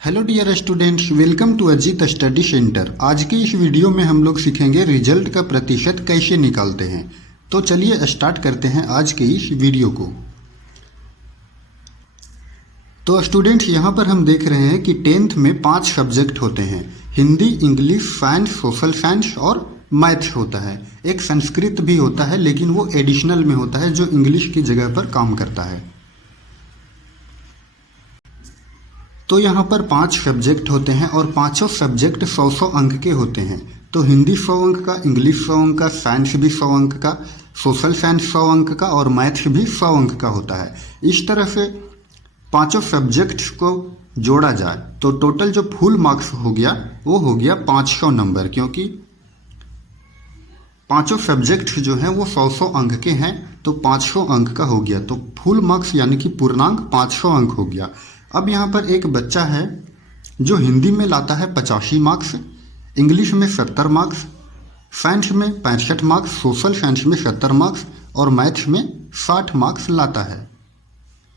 Hello dear students, welcome to Ajit study centre. आज के इस वीडियो में हम लोग सीखेंगे रिजल्ट का प्रतिशत कैसे निकालते हैं। तो चलिए स्टार्ट करते हैं आज के इस वीडियो को। तो स्टूडेंट्स, यहाँ पर हम देख रहे हैं कि 10th में 5 सब्जेक्ट होते हैं। Hindi, English, science, social science और मैथ्स होता है। एक संस्कृत भी होता है, लेकिन वो एडिशनल में होता है जो इंग्लिश की जगह पर काम करता है। तो यहाँ पर 5 सब्जेक्ट होते हैं और पांचों सब्जेक्ट 100 अंक के होते हैं। तो हिंदी 100 अंक का, इंग्लिश 100 अंक का, साइंस भी 100 अंक का, सोशल साइंस 100 अंक का और मैथ्स भी 100 अंक का होता है। इस तरह से पांचों सब्जेक्ट्स को जोड़ा जाए तो टोटल जो फुल मार्क्स हो गया वो हो गया 500 नंबर, क्योंकि पांचों सब्जेक्ट्स जो हैं वो 100 अंक के हैं। तो 500 अंक का हो गया, तो फुल मार्क्स यानी कि पूर्णांक 500 अंक हो गया। अब यहाँ पर एक बच्चा है जो हिंदी में लाता है 85 मार्क्स, इंग्लिश में 70 मार्क्स, साइंस में 65 मार्क्स, सोशल साइंस में 70 मार्क्स और मैथ्स में 60 मार्क्स लाता है।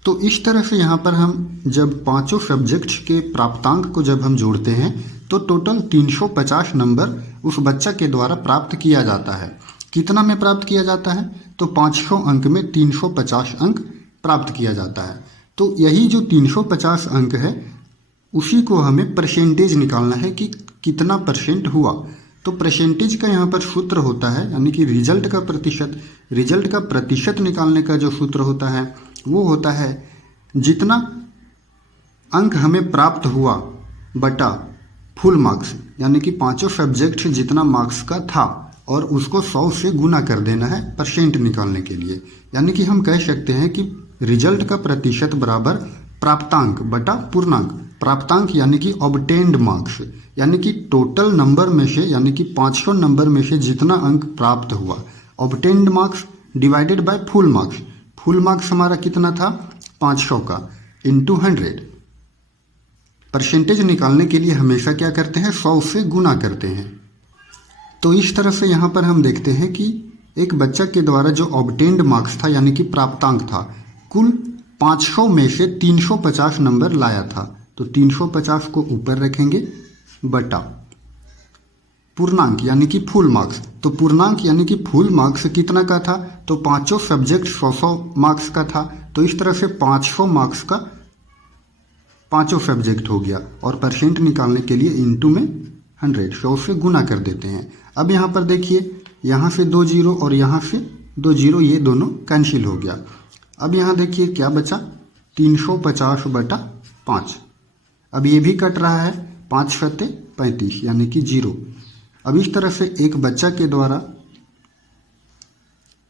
तो इस तरह से यहाँ पर हम जब पांचों सब्जेक्ट्स के प्राप्तांक को जब हम जोड़ते हैं तो टोटल 350 नंबर उस बच्चा के द्वारा प्राप्त किया जाता है। कितना में प्राप्त किया जाता है? तो 500 अंक में 350 अंक प्राप्त किया जाता है। तो यही जो 350 अंक है उसी को हमें परसेंटेज निकालना है कि कितना परसेंट हुआ। तो परसेंटेज का यहाँ पर सूत्र होता है, यानी कि रिजल्ट का प्रतिशत। रिजल्ट का प्रतिशत निकालने का जो सूत्र होता है वो होता है जितना अंक हमें प्राप्त हुआ बटा फुल मार्क्स, यानी कि पांचों सब्जेक्ट जितना मार्क्स का था और उसको 100 से गुना कर देना है परसेंट निकालने के लिए। यानी कि हम कह सकते हैं कि रिजल्ट का प्रतिशत बराबर प्राप्तांक बटा पूर्णांक। प्राप्तांक यानी कि ऑब्टेन्ड मार्क्स, यानी कि टोटल नंबर में से, यानी कि 500 नंबर में से जितना अंक प्राप्त हुआ, obtained marks divided by full marks. Full marks हमारा कितना था? 500 का इंटू 100। परसेंटेज निकालने के लिए हमेशा क्या करते हैं? 100 से गुना करते हैं। तो इस तरह से यहाँ पर हम देखते हैं कि एक बच्चा के द्वारा जो ऑब्टेन्ड मार्क्स था, यानी कि प्राप्तांक था, कुल 500 में से 350 नंबर लाया था। तो 350 को ऊपर रखेंगे बटा पूर्णांक यानी कि फुल मार्क्स। तो पूर्णांक यानी कि फुल मार्क्स कितना का था? तो पांचों सब्जेक्ट 100 मार्क्स का था। तो इस तरह से 500 मार्क्स का पांचों सब्जेक्ट हो गया। और परसेंट निकालने के लिए इंटू में 100 से गुना कर देते हैं। अब यहाँ पर देखिए, यहाँ से 2 जीरो और यहाँ से 2 जीरो, ये दोनों कैंसिल हो गया। अब यहाँ देखिए क्या बचा? 350 बटा 5। अब ये भी कट रहा है, 5 सत्ते 35 यानी कि 0। अब इस तरह से एक बच्चा के द्वारा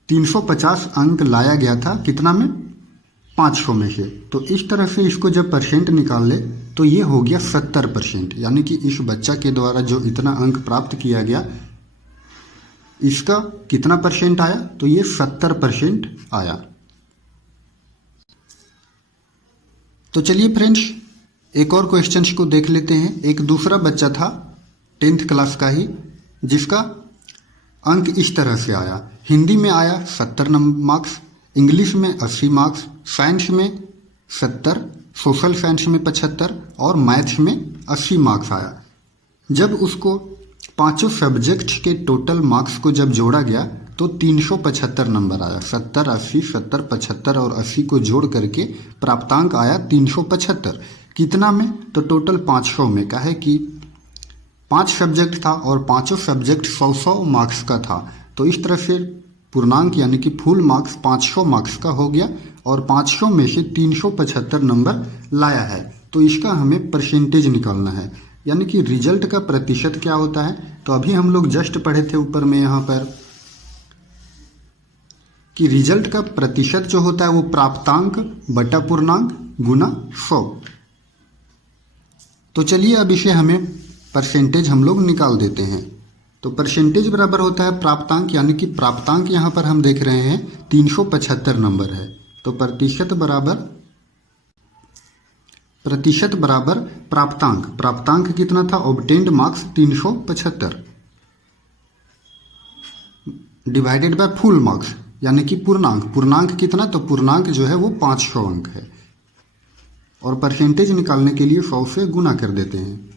350 अंक लाया गया था, कितना में? 500 में से। तो इस तरह से इसको जब परसेंट निकाल ले तो ये हो गया 70%, यानी कि इस बच्चा के द्वारा जो इतना अंक प्राप्त किया गया इसका कितना परसेंट आया? तो ये 70% आया। तो चलिए फ्रेंड्स, एक और क्वेश्चंस को देख लेते हैं। एक दूसरा बच्चा था 10th क्लास का ही, जिसका अंक इस तरह से आया। हिंदी में आया 70 मार्क्स, इंग्लिश में 80 मार्क्स, साइंस में 70, सोशल साइंस में 75 और मैथ्स में 80 मार्क्स आया। जब उसको पांचों सब्जेक्ट्स के टोटल मार्क्स को जब जोड़ा गया तो 375 नंबर आया। 70, 80, 70, 75 और 80 को जोड़ करके प्राप्तांक आया 375। कितना में? तो टोटल 500 में। का है कि 5 सब्जेक्ट था और पांचों सब्जेक्ट 100 मार्क्स का था। तो इस तरह से पूर्णांक यानी कि फुल मार्क्स 500 मार्क्स का हो गया और 500 में से 375 नंबर लाया है। तो इसका हमें परसेंटेज निकालना है, यानी कि रिजल्ट का प्रतिशत क्या होता है। तो अभी हम लोग जस्ट पढ़े थे ऊपर में यहाँ पर कि रिजल्ट का प्रतिशत जो होता है वो प्राप्तांक बटा पूर्णांक गुना 100। तो चलिए अब इसे हमें परसेंटेज हम लोग निकाल देते हैं। तो परसेंटेज बराबर होता है प्राप्तांक, यानी कि प्राप्तांक यहाँ पर हम देख रहे हैं 375 नंबर है। तो प्रतिशत बराबर प्राप्तांक। प्राप्तांक कितना था? Obtained marks 375 divided by full marks यानी कि पूर्णांक। पूर्णांक कितना? तो पूर्णांक जो है वो 500 अंक है। और परसेंटेज निकालने के लिए 100 से गुना कर देते हैं।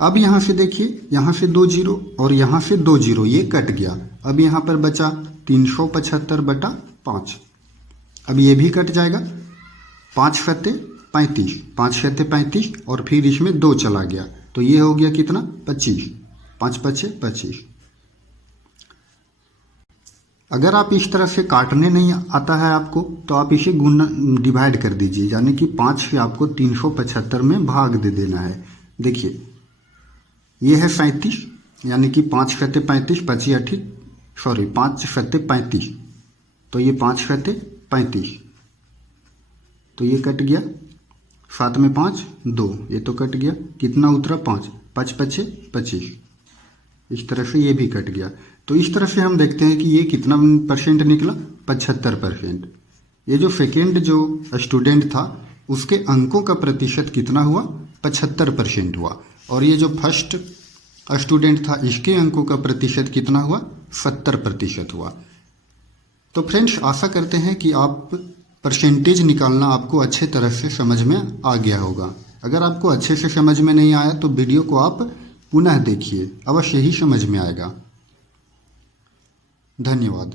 अब यहाँ से देखिए, यहाँ से 2 जीरो और यहाँ से 2 जीरो, ये कट गया। अब यहाँ पर बचा 375/5। अब ये भी कट जाएगा। 5 सत्ते 35, 5 सत्ते 35 और फिर इसमें 2 चला गया, तो ये हो गया कितना, 25। 5 पचे 25। अगर आप इस तरह से काटने नहीं आता है आपको, तो आप इसे गुना डिवाइड कर दीजिए, यानी कि 5 से आपको 375 में भाग दे देना है। देखिए ये है 37, यानी कि 5 सत्ते 35, 5 सत्ते 35, तो ये 5 सत्ते 35, तो ये कट गया। 7 में 5 2, ये तो कट गया। कितना उतरा, 5। 5 पचे 25। इस तरह से ये भी कट गया। तो इस तरह से हम देखते हैं कि ये कितना परसेंट निकला, 75%। ये जो सेकेंड जो स्टूडेंट था उसके अंकों का प्रतिशत कितना हुआ, 75% हुआ। और ये जो फर्स्ट स्टूडेंट था इसके अंकों का प्रतिशत कितना हुआ, 70% हुआ। तो फ्रेंड्स, आशा करते हैं कि आप परसेंटेज निकालना आपको अच्छे तरह से समझ में आ गया होगा। अगर आपको अच्छे से समझ में नहीं आया तो वीडियो को आप पुनः देखिए, अवश्य ही समझ में आएगा। धन्यवाद।